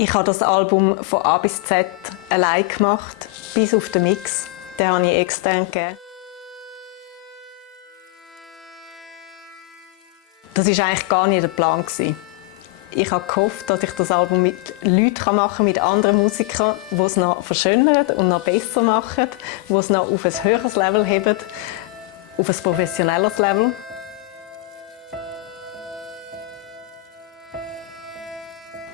Ich habe das Album von A bis Z allein gemacht, bis auf den Mix. Den habe ich extern gegeben. Das war eigentlich gar nicht der Plan. Ich habe gehofft, dass ich das Album mit Leuten machen kann, mit anderen Musikern, die es noch verschönern und noch besser machen, die es noch auf ein höheres Level heben, auf ein professionelles Level.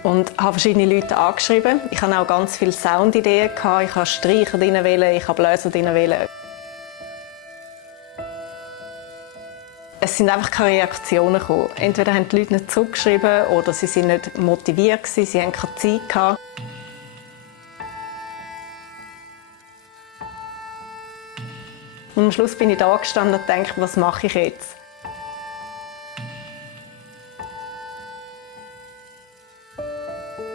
Und habe verschiedene Leute angeschrieben. Ich hatte auch ganz viele Soundideen. Ich habe Streicher drin, ich habe Bläser drin. Es sind einfach keine Reaktionen gekommen. Entweder haben die Leute nicht zurückgeschrieben oder sie waren nicht motiviert, sie hatten keine Zeit. Und am Schluss bin ich da gestanden und dachte, was mache ich jetzt?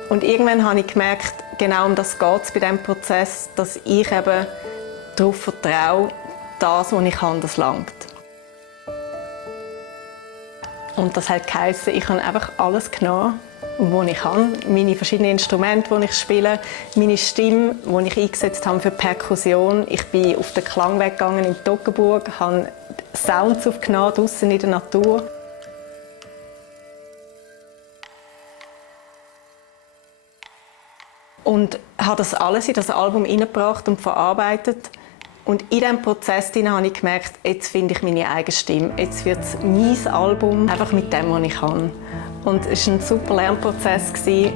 Und irgendwann habe ich gemerkt, genau um das geht es bei diesem Prozess, dass ich eben darauf vertraue, das, was ich kann, das langt. Und das hat geheissen, ich habe einfach alles genommen, was ich kann. Meine verschiedenen Instrumente, die ich spiele, meine Stimme, die ich eingesetzt habe für Perkussion. Ich bin auf den Klangweg gegangen in Toggenburg, habe Sounds aufgenommen, draussen in der Natur. Und habe das alles in das Album hineingebracht und verarbeitet. Und in diesem Prozess habe ich gemerkt, jetzt finde ich meine eigene Stimme. Jetzt wird es mein Album, einfach mit dem, was ich kann. Und es war ein super Lernprozess, hinzustehen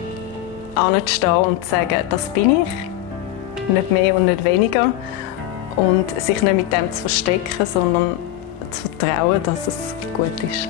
und zu sagen, das bin ich, nicht mehr und nicht weniger. Und sich nicht mit dem zu verstecken, sondern zu vertrauen, dass es gut ist.